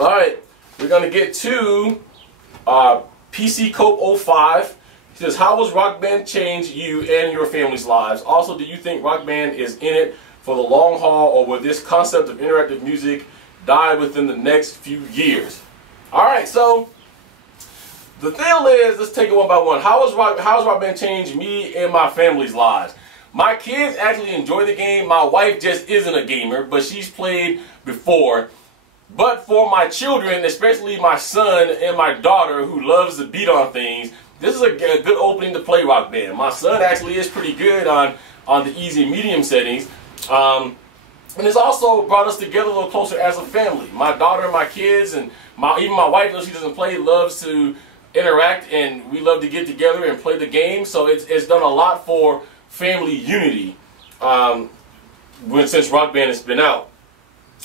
Alright, we're going to get to PC Cope 05. He says, how has Rock Band changed you and your family's lives? Also, do you think Rock Band is in it for the long haul, or will this concept of interactive music die within the next few years? Alright, so the deal is, let's take it one by one. How has Rock Band changed me and my family's lives? My kids actually enjoy the game. My wife just isn't a gamer, but she's played before. But for my children, especially my son and my daughter who loves to beat on things, this is a good opening to play Rock Band. My son actually is pretty good on the easy and medium settings. And it's also brought us together a little closer as a family. My daughter and my kids, and even my wife, though she doesn't play, loves to interact, and we love to get together and play the game. So it's done a lot for family unity since Rock Band has been out.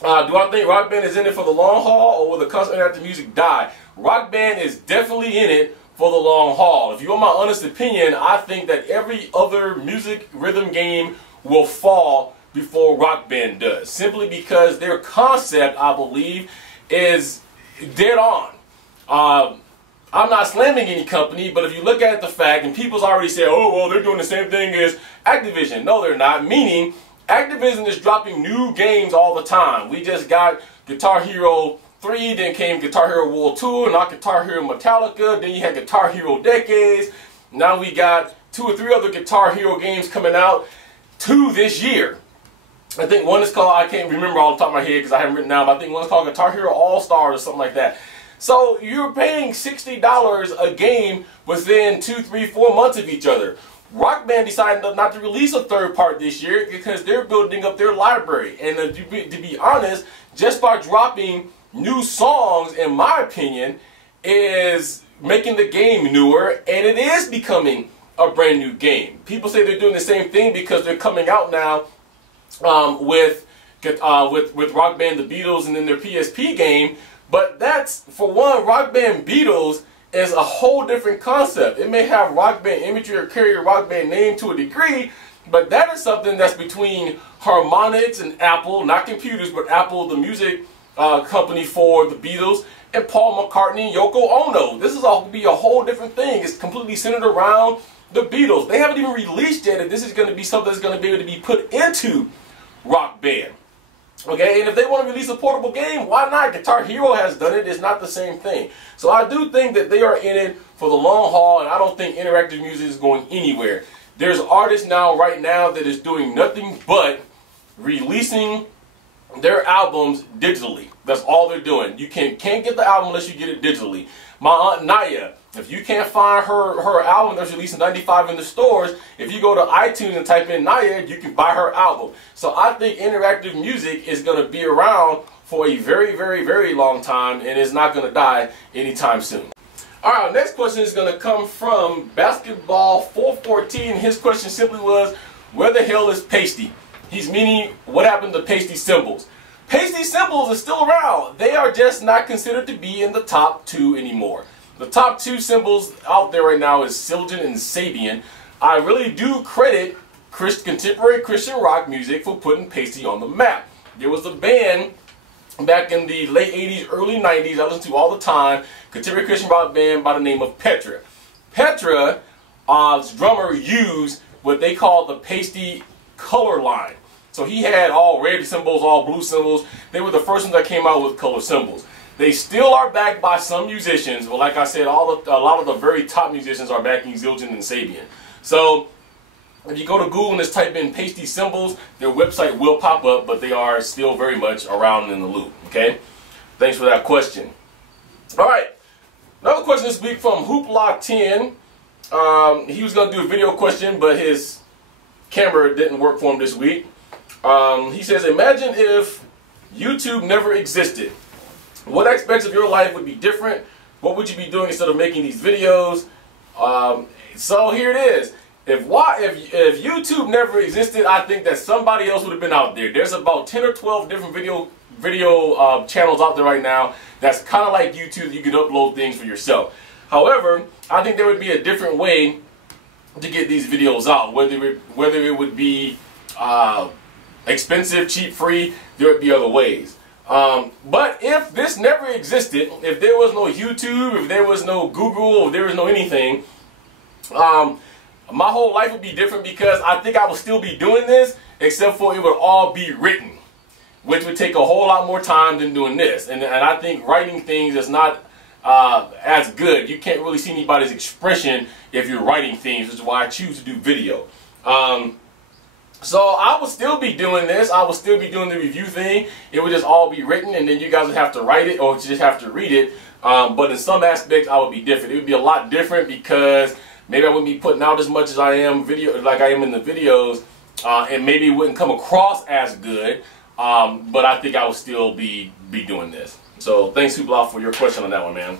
Do I think Rock Band is in it for the long haul, or will the concept of interactive music die? Rock Band is definitely in it for the long haul. If you want my honest opinion, I think that every other music rhythm game will fall before Rock Band does, simply because their concept, I believe, is dead on. I'm not slamming any company, but if you look at the fact, and people's already say, oh, well, they're doing the same thing as Activision. No, they're not, meaning Activision is dropping new games all the time. We just got Guitar Hero 3, then came Guitar Hero World Tour, not Guitar Hero Metallica, then you had Guitar Hero Decades. Now we got 2 or 3 other Guitar Hero games coming out, 2 this year. I think one is called, I can't remember off the top of my head because I haven't written down, but I think one's called Guitar Hero All-Stars or something like that. So you're paying $60 a game within 2, 3, 4 months of each other. Rock Band decided not to release a third part this year because they're building up their library. And to be honest, just by dropping new songs, in my opinion, is making the game newer, and it is becoming a brand new game. People say they're doing the same thing because they're coming out now with Rock Band the Beatles and then their PSP game. But that's, for one, Rock Band Beatles is a whole different concept. It may have Rock Band imagery or carry a Rock Band name to a degree, but that is something that's between Harmonix and Apple, not computers, but Apple, the music company for the Beatles, and Paul McCartney and Yoko Ono. This is all be a whole different thing. It's completely centered around the Beatles. They haven't even released yet if this is going to be something that's going to be able to be put into Rock Band. Okay, and if they want to release a portable game, why not? Guitar Hero has done it. It's not the same thing. So I do think that they are in it for the long haul, and I don't think interactive music is going anywhere. There's artists now, right now, that is doing nothing but releasing their albums digitally. That's all they're doing. You can't get the album unless you get it digitally. My Aunt Naya, if you can't find her album that's released in '95 in the stores, if you go to iTunes and type in Naya, you can buy her album. So I think interactive music is going to be around for a very, very, very long time, and it's not going to die anytime soon. Alright, next question is going to come from Basketball 414. His question simply was, where the hell is Paiste? He's meaning, what happened to Paiste Cymbals? Paiste Cymbals is still around. They are just not considered to be in the top 2 anymore. The top 2 cymbals out there right now is Zildjian and Sabian. I really do credit contemporary Christian rock music for putting Paiste on the map. There was a band back in the late 80s, early 90s, I listened to all the time, contemporary Christian rock band by the name of Petra. Petra's drummer used what they call the Paiste color line. So he had all red cymbals, all blue cymbals. They were the first ones that came out with color cymbals. They still are backed by some musicians, but like I said, a lot of the very top musicians are backing Zildjian and Sabian. So if you go to Google and just type in Paiste Cymbals, their website will pop up, but they are still very much around in the loop. Okay? Thanks for that question. Alright, another question this week from Hooplaa10. He was going to do a video question, but his camera didn't work for him this week. He says, imagine if YouTube never existed. What aspects of your life would be different? What would you be doing instead of making these videos? So here it is. If YouTube never existed, I think that somebody else would have been out there. There's about 10 or 12 different video channels out there right now that's kind of like YouTube. You can upload things for yourself. However, I think there would be a different way to get these videos out. Whether it would be expensive, cheap, free, there would be other ways. But if this never existed, if there was no YouTube, if there was no Google, if there was no anything, my whole life would be different, because I think I would still be doing this, except for it would all be written, which would take a whole lot more time than doing this. And I think writing things is not as good. You can't really see anybody's expression if you're writing things, which is why I choose to do video. So I would still be doing this. I would still be doing the review thing. It would just all be written, and then you guys would have to write it or just have to read it. But in some aspects, I would be different. It would be a lot different, because maybe I wouldn't be putting out as much as I am in the videos, and maybe it wouldn't come across as good. But I think I would still be doing this. So thanks, Hooplaa, for your question on that one, man.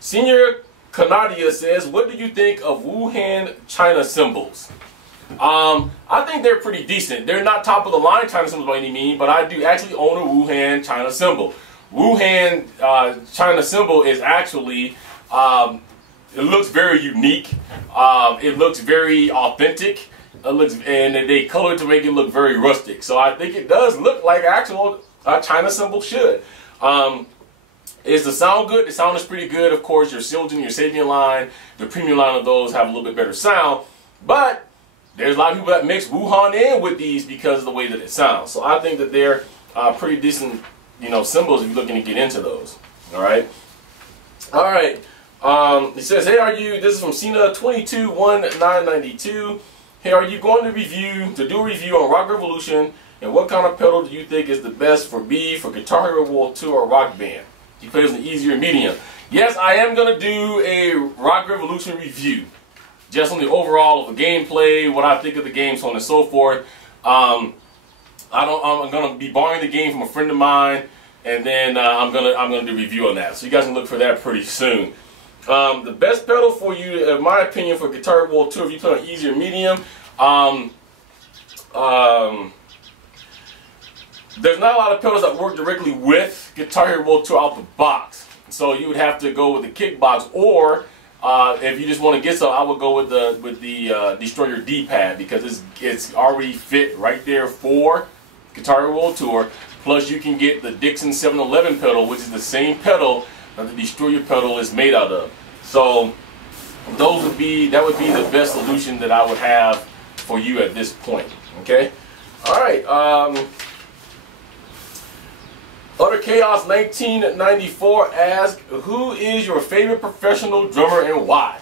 SenorCanadia says, what do you think of Wuhan China cymbals? I think they're pretty decent. They're not top of the line China cymbals by any means, but I do actually own a Wuhan China cymbal. Wuhan China cymbal is actually, it looks very unique. It looks very authentic. And they color it to make it look very rustic. So I think it does look like actual China cymbal should. Is the sound good? The sound is pretty good. Of course, your Silgen, your Sabian line, the premium line of those have a little bit better sound. But there's a lot of people that mix Wuhan in with these because of the way that it sounds. So I think that they're pretty decent, cymbals if you're looking to get into those. All right. All right. It says, hey, this is from Cena 221992. Hey, are you going to do a review on Rock Revolution, and what kind of pedal do you think is the best for Guitar Hero World 2 or Rock Band? He plays an easier medium. Yes, I am going to do a Rock Revolution review, just on the overall of the gameplay, what I think of the game, so on and so forth. I'm going to be borrowing the game from a friend of mine, and then I'm going to do a review on that. So you guys can look for that pretty soon. The best pedal for you, in my opinion, for Guitar Hero World 2, if you play on easy or medium, there's not a lot of pedals that work directly with Guitar Hero World 2 out the box. So you would have to go with the kickbox, or if you just want to get some, I would go with the Destroyer D-pad, because it's already fit right there for Guitar Hero World Tour. Plus, you can get the Dixon 711 pedal, which is the same pedal that the Destroyer pedal is made out of. So that would be the best solution that I would have for you at this point. Okay. All right. Utter Chaos 1994 asks, who is your favorite professional drummer and why?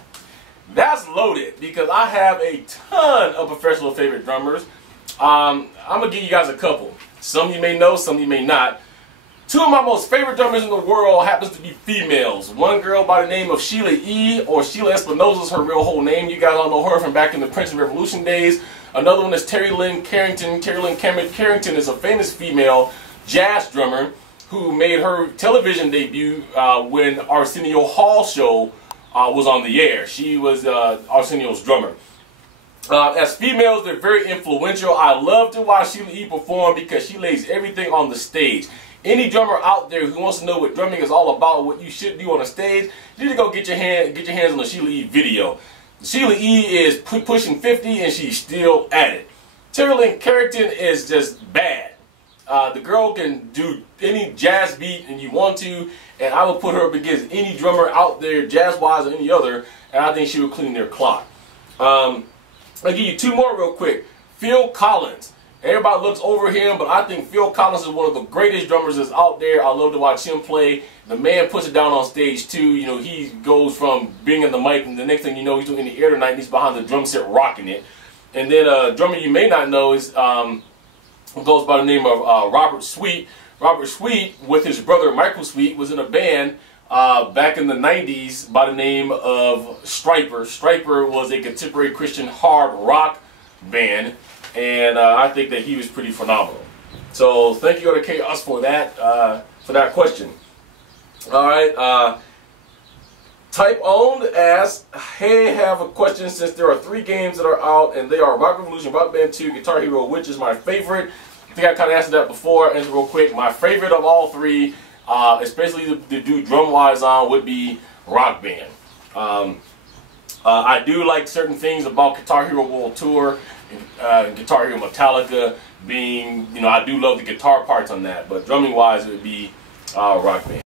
That's loaded, because I have a ton of professional favorite drummers. I'm gonna give you guys a couple. Some you may know, some you may not. Two of my most favorite drummers in the world happens to be females. One girl by the name of Sheila E, or Sheila Espinosa is her real whole name. You guys all know her from back in the Prince and Revolution days. Another one is Terry Lynn Carrington. Terry Lynn Carrington is a famous female jazz drummer who made her television debut when Arsenio Hall show was on the air. She was Arsenio's drummer. As females, they're very influential. I love to watch Sheila E perform because she lays everything on the stage. Any drummer out there who wants to know what drumming is all about, what you should do on a stage, you need to go get your hands on the Sheila E video. Sheila E is pushing 50 and she's still at it. Terry Lynn Carrington is just bad. The girl can do any jazz beat and you want to, and I would put her up against any drummer out there, jazz-wise or any other, and I think she would clean their clock. I'll give you two more real quick. Phil Collins. Everybody looks over him, but I think Phil Collins is one of the greatest drummers that's out there. I love to watch him play. The man puts it down on stage too. You know, he goes from being in the mic, and the next thing you know, he's doing the air tonight, and he's behind the drum set rocking it. And then a drummer you may not know is goes by the name of Robert Sweet. Robert Sweet, with his brother Michael Sweet, was in a band back in the 90s by the name of Stryper. Stryper was a contemporary Christian hard rock band, and I think that he was pretty phenomenal. So thank you to Chaos for that question. All right. Type Owned asks, hey, have a question. Since there are 3 games that are out, and they are Rock Revolution, Rock Band 2, Guitar Hero, which is my favorite? I think I kind of answered that before. Answer real quick. My favorite of all 3, especially to do drum wise on, would be Rock Band. I do like certain things about Guitar Hero World Tour, Guitar Hero Metallica being, I do love the guitar parts on that, but drumming wise it would be Rock Band.